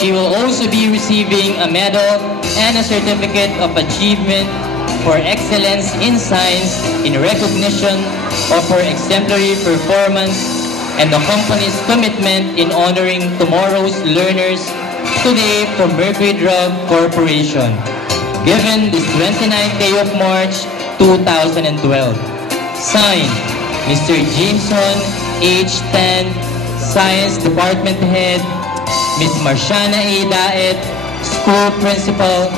She will also be receiving a medal and a certificate of achievement for excellence in science in recognition of her exemplary performance and the company's commitment in honoring tomorrow's learners today from Mercury Drug Corporation, given this 29th day of March 2012. Signed, Mr. Jameson H. Tan, Science Department Head, Ms. Marciana A. Daet, School Principal,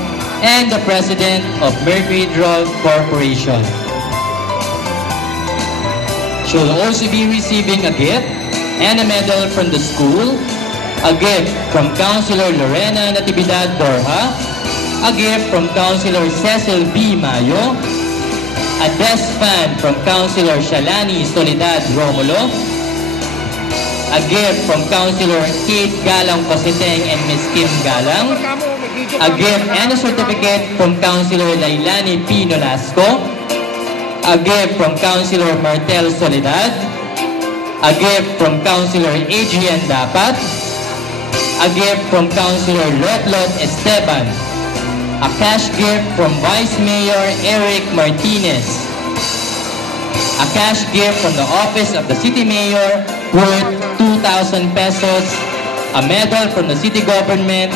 and the President of Mercury Drug Corporation. She will also be receiving a gift and a medal from the school, a gift from Councilor Lorena Natividad Borja, a gift from Councilor Cecil B. Mayo, a desk fan from Councilor Shalani Soledad Romulo, a gift from Councilor Kate Galang Cositeng and Ms. Kim Galang, a gift and a certificate from Councilor Lailani P. Nolasco, a gift from Councilor Martel Soledad, a gift from Councilor Adrian Dapat, a gift from Councilor Lotlot Esteban, a cash gift from Vice Mayor Eric Martinez, a cash gift from the Office of the City Mayor worth 2,000 pesos, a medal from the City Government,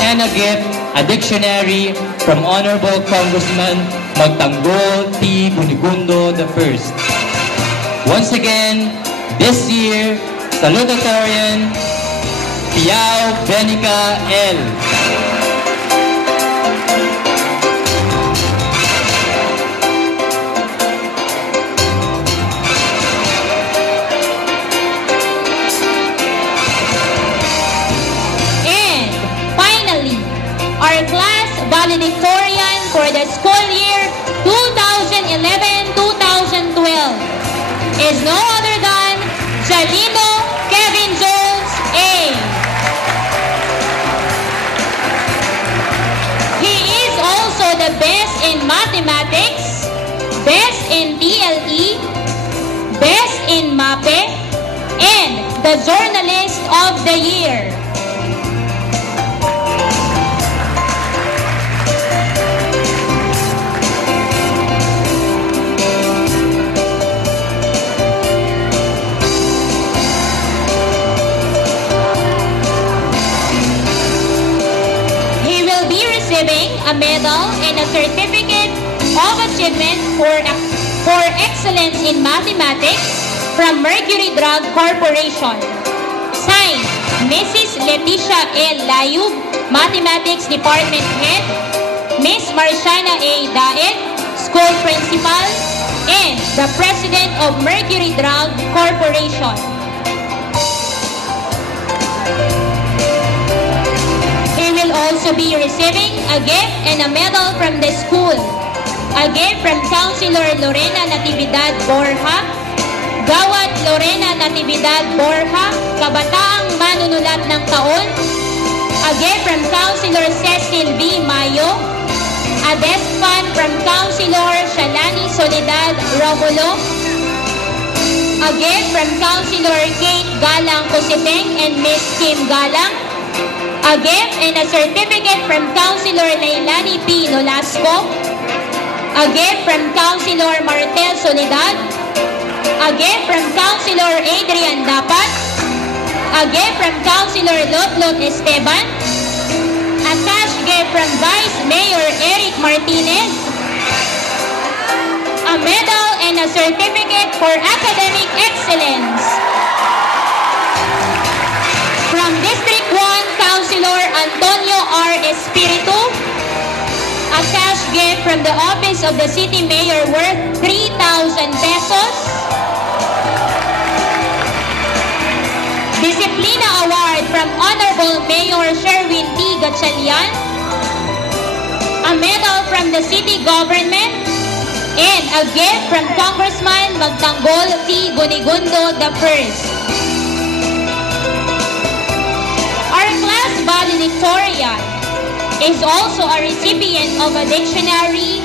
and a gift, a dictionary from Honorable Congressman Magtanggol T. Gunigundo I. Once again, this year, salutatorian, Piao Benica L. Our class valedictorian for the school year 2011-2012 is no other than Jalino Kevin Jones A. He is also the best in mathematics, best in TLE, best in MAPE, and the journalist of the year. A medal and a certificate of achievement for excellence in mathematics from Mercury Drug Corporation. Signed, Mrs. Leticia L. Layub, Mathematics Department Head, Ms. Marciana A. Daet, School Principal, and the President of Mercury Drug Corporation. Also be receiving a gift and a medal from the school, a gift from Councilor Lorena Natividad Borja, Gawad Lorena Natividad Borja, Kabataang Manunulat ng Taon, a gift from Councilor Cecil B. Mayo, a desk fan from Councilor Shalani Soledad Romulo, a gift from Councilor Kate Galang Cositeng and Ms. Kim Galang, a gift and a certificate from Councilor Lailani P. Nolasco, a gift from Councilor Martel Soledad, a gift from Councilor Adrian Dapat, a gift from Councilor Lotlot Esteban, a cash gift from Vice Mayor Eric Martinez, a medal and a certificate for academic excellence from District 1 Councilor Antonio R. Espiritu, a cash gift from the Office of the City Mayor worth 3,000 pesos, Disciplina Award from Honorable Mayor Sherwin T. Gatchalian, a medal from the City Government, and a gift from Congressman Magtanggol T. Gunigundo I. Valedictorian is also a recipient of a dictionary,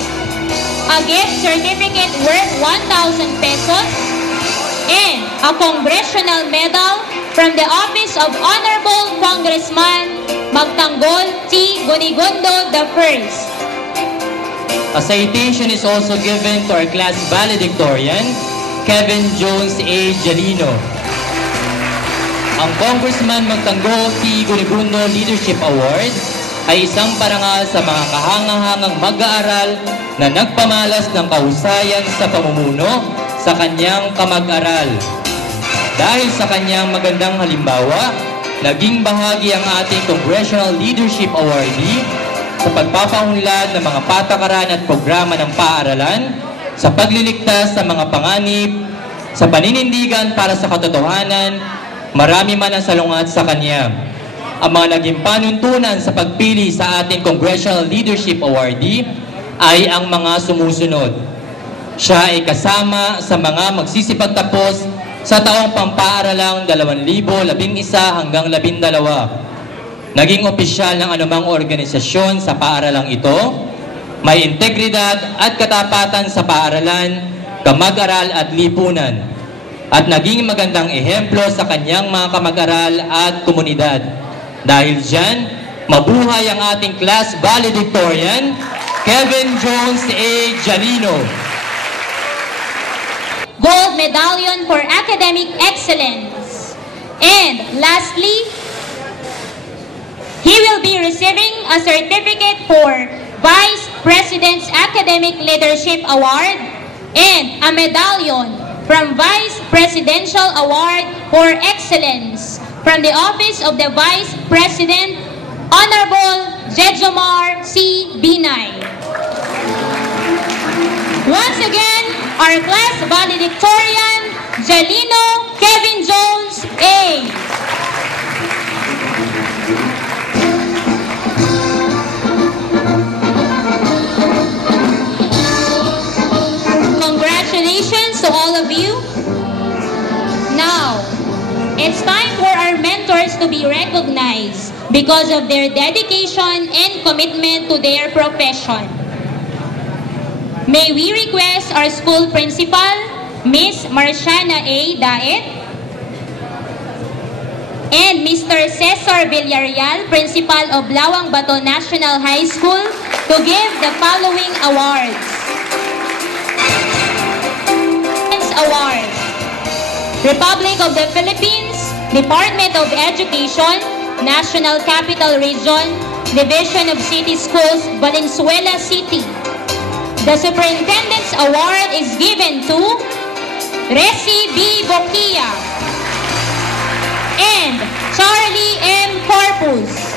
a gift certificate worth 1,000 pesos, and a congressional medal from the Office of Honorable Congressman Magtanggol T. Gonigondo I. A citation is also given to our class valedictorian, Kevin Jones A. Jalino. Ang Congressman Magtanggol T. Gonigondo Leadership Award ay isang parangal sa mga kahangahangang mag-aaral na nagpamalas ng kahusayan sa pamumuno sa kanyang kamag-aral. Dahil sa kanyang magandang halimbawa, naging bahagi ang ating Congressional Leadership Awardee sa pagpapaunlad ng mga patakaran at programa ng paaralan, sa pagliligtas sa mga panganib, sa paninindigan para sa katotohanan, marami man ang salungat sa kanya. Ang mga naging panuntunan sa pagpili sa ating Congressional Leadership Awardee ay ang mga sumusunod. Siya ay kasama sa mga magsisipagtapos sa taong pampaaralang 2011 hanggang 12. Naging opisyal ng anumang organisasyon sa paaralang ito, may integridad at katapatan sa paaralan, kamag-aral at lipunan, at naging magandang ehemplo sa kanyang mga kamag-aral at komunidad. Dahil dyan, mabuhay ang ating class valedictorian, Kevin Jones A. Jalino. Gold Medallion for Academic Excellence. And lastly, he will be receiving a certificate for Vice President's Academic Leadership Award and a medallion from Vice Presidential Award for Excellence from the Office of the Vice President, Honorable Jejomar C. Binay. Once again, our class valedictorian, Jalino Kevin Jones A. Congratulations to all of you. Now, it's time for our mentors to be recognized because of their dedication and commitment to their profession. May we request our school principal, Miss Marciana A. Daet, and Mr. Cesar Villarreal, Principal of Lawang Bato National High School, to give the following awards. Award. Republic of the Philippines, Department of Education, National Capital Region, Division of City Schools, Valenzuela City. The Superintendent's Award is given to Resi B. Boquia and Charlie M. Corpus.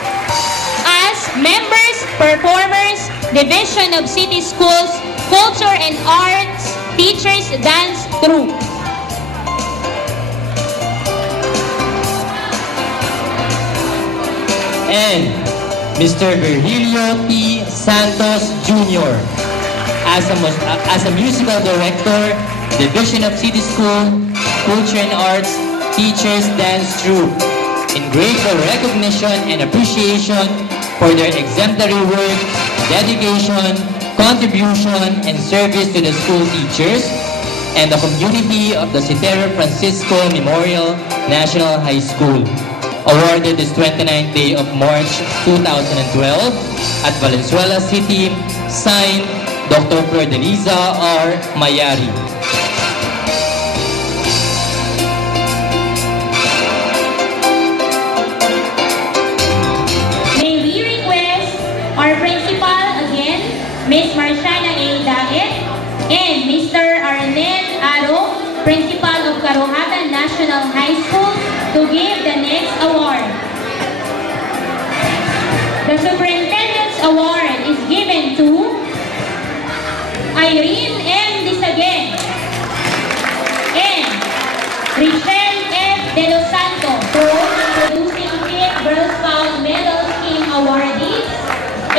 As members, performers, Division of City Schools, Culture and Arts, Teachers Dance Troupe. And Mr. Virgilio T. Santos Jr. As a musical director, Division of City School, Culture and Arts, Teachers Dance Troupe, in grateful recognition and appreciation for their exemplary work, dedication, contribution, and service to the school teachers and the community of the Citero Francisco Memorial National High School. Awarded this 29th day of March 2012 at Valenzuela City, signed Dr. Flordeliza R. Mayari. May we request our principal again, Ms. Marciana A. Daet, and Mr. Arnel Aro, Principal of Karuhatan National High School, to give the next award. The Superintendent's Award is given to Irene M. Disagen and Richelle F. De Los Santos for producing 5th Girl Scout Medal Scheme awardees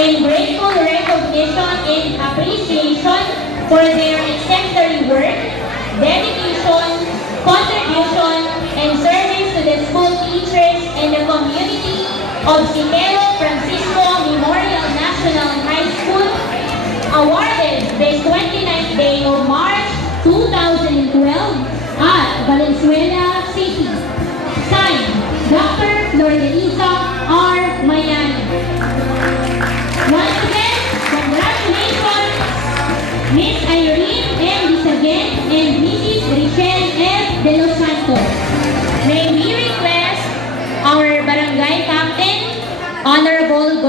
in grateful recognition and appreciation for their exemplary work, dedication, contribution, and service to the school teachers and the community of Citero Francisco Memorial National High School, awarded this 29th day of March 2012 at Valenzuela City. Signed, Dr. Flordeliza R. Mayani.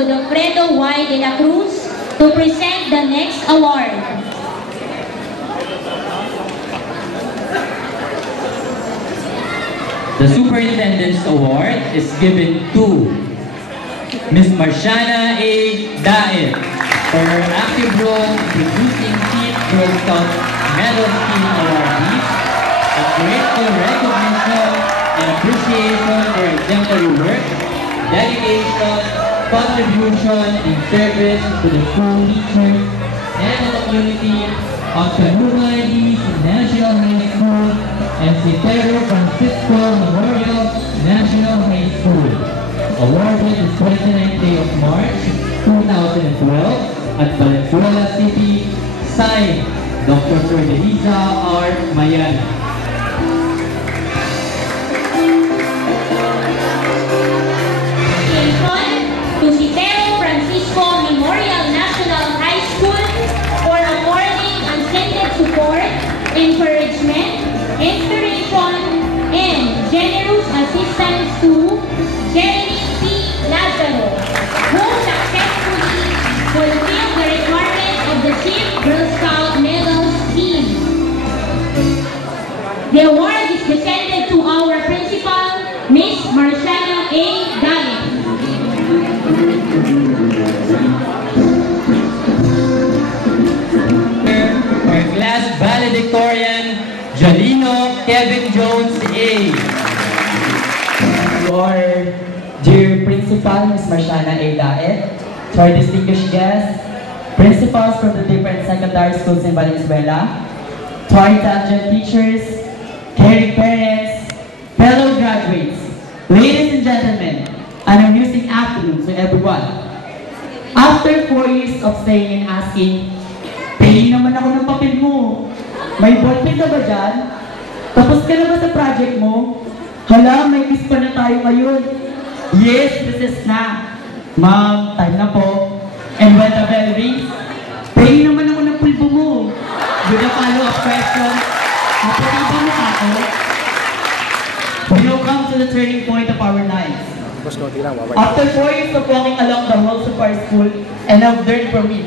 Godofredo Y. de la Cruz to present the next award. The Superintendent's Award is given to Ms. Marciana A. Daet for her active role in producing Teen Girl Scout Medal Scheme awardees, a grateful recognition and appreciation for exemplary work, dedication, contribution, and service to the school teachers and the community of Canuma East National High School and Citero Francisco Memorial National High School. Awarded this 29th day of March 2012 at Valenzuela City, signed Dr. Ferdeliza R. Mayana. To Citero Francisco Memorial National High School for awarding unstinted support, encouragement, inspiration, and generous assistance to Jeremy P. Lazaro, who successfully fulfilled the requirements of the Chief Girl Scout Medal Scheme. The award is presented to our principal, Ms. Marciana A. Daet. Our class valedictorian, Jalino Kevin Jones A. To our dear Principal, Ms. Marciana A. Daet, to our distinguished guests, principals from the different secondary schools in Valenzuela, to our intelligent teachers, caring parents, fellow graduates, ladies and gentlemen, an amusing afternoon to everyone. After 4 years of staying and asking, pili naman ako ng papel mo. May ballpen ka ba dyan? Tapos ka na ba sa project mo? Hala, may quiz pa na tayo ngayon. Yes, this is na. Ma'am, time na po. And when the bell rings, pili naman ako ng pulbo mo. With a follow-up question, napatiba mo ako? We now come to the turning point of our lives. After 4 years of walking along the halls of our school and have learned from it,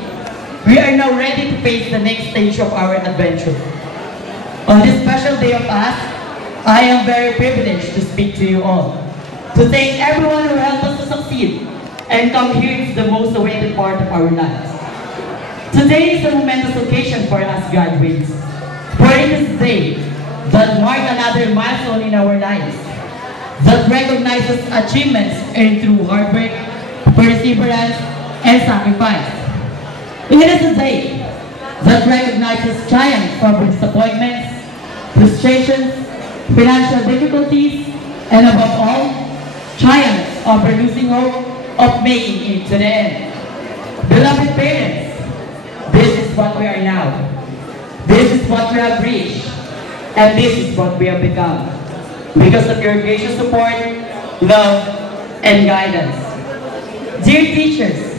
we are now ready to face the next stage of our adventure. On this special day of us, I am very privileged to speak to you all, to thank everyone who helped us to succeed and come here to the most awaited part of our lives. Today is a momentous occasion for us graduates, for it is a day that marks another milestone in our lives, that recognizes achievements earned through hard work, perseverance, and sacrifice. It is a day that recognizes triumphs over disappointments, frustrations, financial difficulties, and above all, triumphs over losing hope of making it to the end. Beloved parents, this is what we are now. This is what we have reached, and this is what we have become. Because of your gracious support, love, and guidance. Dear teachers,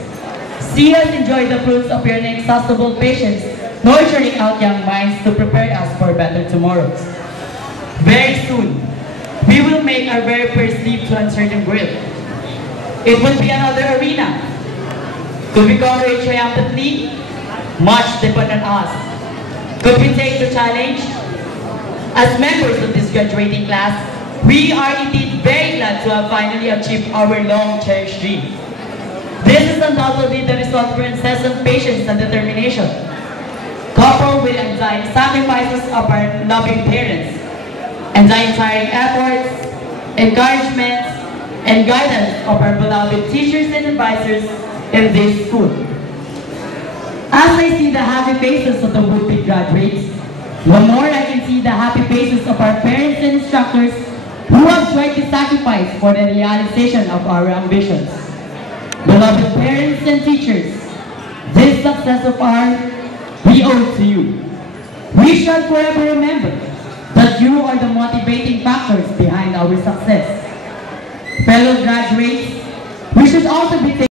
see us enjoy the fruits of your inexhaustible patience, nurturing out young minds to prepare us for better tomorrows. Very soon, we will make our very first leap to uncertain world. It will be another arena. Could we conquer it triumphantly? Much depends on us. Could we take the challenge? As members of this graduating class, we are indeed very glad to have finally achieved our long-cherished dream. This is undoubtedly the result of incessant patience and determination, coupled with undying sacrifices of our loving parents, and the untiring efforts, encouragements, and guidance of our beloved teachers and advisors in this school. As I see the happy faces of the would-be graduates, the more I can see the happy faces of our parents and instructors who have tried to sacrifice for the realization of our ambitions. Beloved parents and teachers, this success of ours, we owe to you. We shall forever remember that you are the motivating factors behind our success. Fellow graduates, we should also be